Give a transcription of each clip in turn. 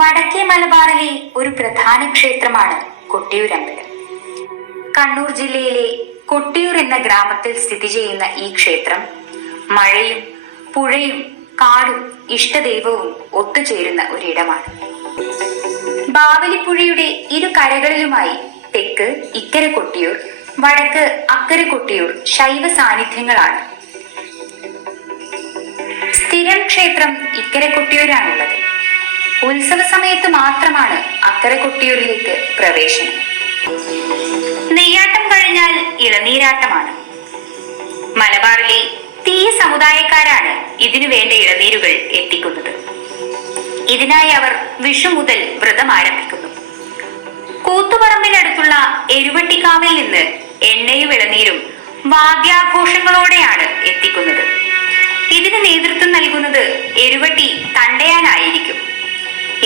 വടക്കേ മലബാറിലെ ഒരു പ്രധാന ക്ഷേത്രമാണ് കൊട്ടിയൂർ അമ്പലം കണ്ണൂർ ജില്ലയിലെ കൊട്ടിയൂർ എന്ന ഗ്രാമത്തിൽ സ്ഥിതി ചെയ്യുന്ന ഈ ക്ഷേത്രം മഴയും പുഴയും കാടും ഇഷ്ടദൈവവും ഒത്തുചേരുന്ന ഒരിടമാണ്. ബാവലിപ്പുഴയുടെ ഇരു കരകളിലുമായി തെക്ക് ഇക്കരെ കൊട്ടിയൂർ വടക്ക് അക്കരെ കൊട്ടിയൂർ ശൈവ സാന്നിധ്യങ്ങളാണ്. സ്ഥിരം ക്ഷേത്രം ഇക്കരെ കൊട്ടിയൂരാണുള്ളത്. ഉത്സവ സമയത്ത് മാത്രമാണ് അക്കരെ കൊട്ടിയൂരിലേക്ക് പ്രവേശനം. നെയ്യാട്ടം കഴിഞ്ഞാൽ ഇളനീരാട്ടമാണ്. മലബാറിലെ തീയ സമുദായക്കാരാണ് ഇതിനു വേണ്ട ഇളനീരുകൾ എത്തിക്കുന്നത്. ഇതിനായി അവർ വിഷു മുതൽ വ്രതം ആരംഭിക്കുന്നു. കൂത്തുപറമ്പിനടുത്തുള്ള എരുവട്ടിക്കാവിൽ നിന്ന് എണ്ണയും ഇളനീരും വാദ്യാഘോഷങ്ങളോടെയാണ് എത്തിക്കുന്നത്. ഇതിന് നേതൃത്വം നൽകുന്നത് എരുവട്ടി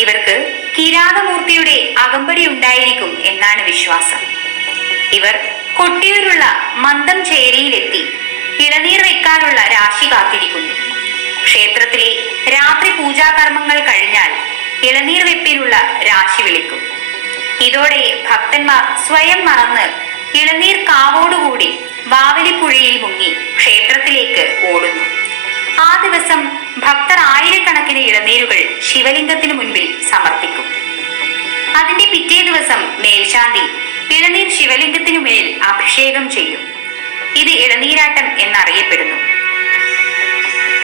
ഇവർക്ക് കിരാതമൂർത്തിയുടെ അകമ്പടി ഉണ്ടായിരിക്കും എന്നാണ് വിശ്വാസം. ഇവർ കൊട്ടിയൂരുള്ള മന്ദം ചേരിയിലെത്തി ഇളനീർ വെക്കാനുള്ള രാശി കാത്തിരിക്കുന്നു. ക്ഷേത്രത്തിലെ രാത്രി പൂജാകർമ്മങ്ങൾ കഴിഞ്ഞാൽ ഇളനീർ വെപ്പിനുള്ള രാശി വിളിക്കും. ഇതോടെ ഭക്തന്മാർ സ്വയം മറന്ന് ഇളനീർ കാവോടുകൂടി വാവലിപ്പുഴയിൽ മുങ്ങി ക്ഷേത്രത്തിലേക്ക് ഓടുന്നു. ആ ദിവസം ഭക്തർ ആയിരക്കണക്കിന് ഇളനീരുകൾ ശിവലിംഗത്തിന് മുൻപിൽ സമർപ്പിക്കും. അതിന്റെ പിറ്റേ ദിവസം മേൽശാന്തി ഇളനീർ ശിവലിംഗത്തിനു മേൽ അഭിഷേകം ചെയ്യും. ഇത് ഇളനീരാട്ടം എന്നറിയപ്പെടുന്നു.